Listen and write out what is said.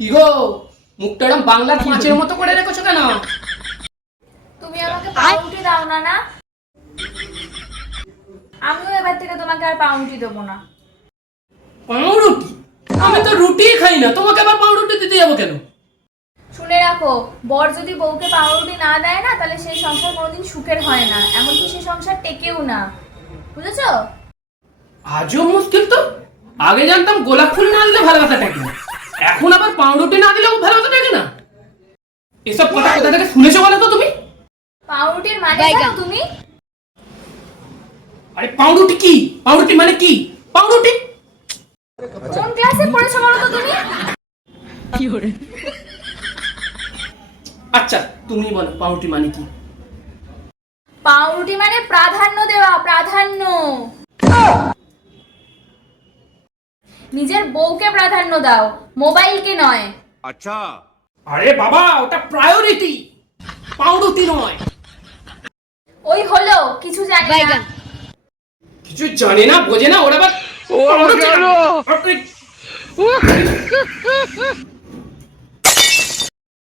কি গো, মুখটা এরকম বাংলার পাঁচের মতো করে রেখেছো কেন? তুমি আমাকে পাউরুটি দাও না না, আমিও এবার থেকে তোমাকে আর পাউরুটি দেবো না। পাউরুটি? আমি তো রুটিই খাই না, তোমাকে আবার পাউরুটি দিতে যাবো কেন? শুনে রাখো, বর যদি বউকে পাউরুটি না দেয় না, তাহলে সেই সংসার কোনোদিন সুখের হয় না, এমনকি সেই সংসার টেকেও না, বুঝেছো? আজও মুশকিল তো। আগে জানতাম গোলাপ ফুল না দিলে ভালোবাসা থাকে না, এখন আবার পাউরুটি না দিলেও ভালোবাসা থাকে না। এসব কথা কোথা থেকে শুনেছো বলো তো তুমি? পাউরুটির মানে জানো তুমি? আরে পাউরুটি কি? পাউরুটি মানে কি? পাউরুটি কোন ক্লাসে পড়েছো বলো তো তুমি? আচ্ছা তুমি বলো পাউরুটি মানে কি? পাউরুটি মানে প্রাধান্য দেওয়া, প্রাধান্য। নিজের বউকে প্রাধান্য দাও, মোবাইলকে নয়। अच्छा। আরে বাবা, ওটা প্রায়োরিটি, পাউরুটি নয়। ওই হলো কিছু জানি না। কিছু জানে না বোঝে না ওরা আবার পাউরুটি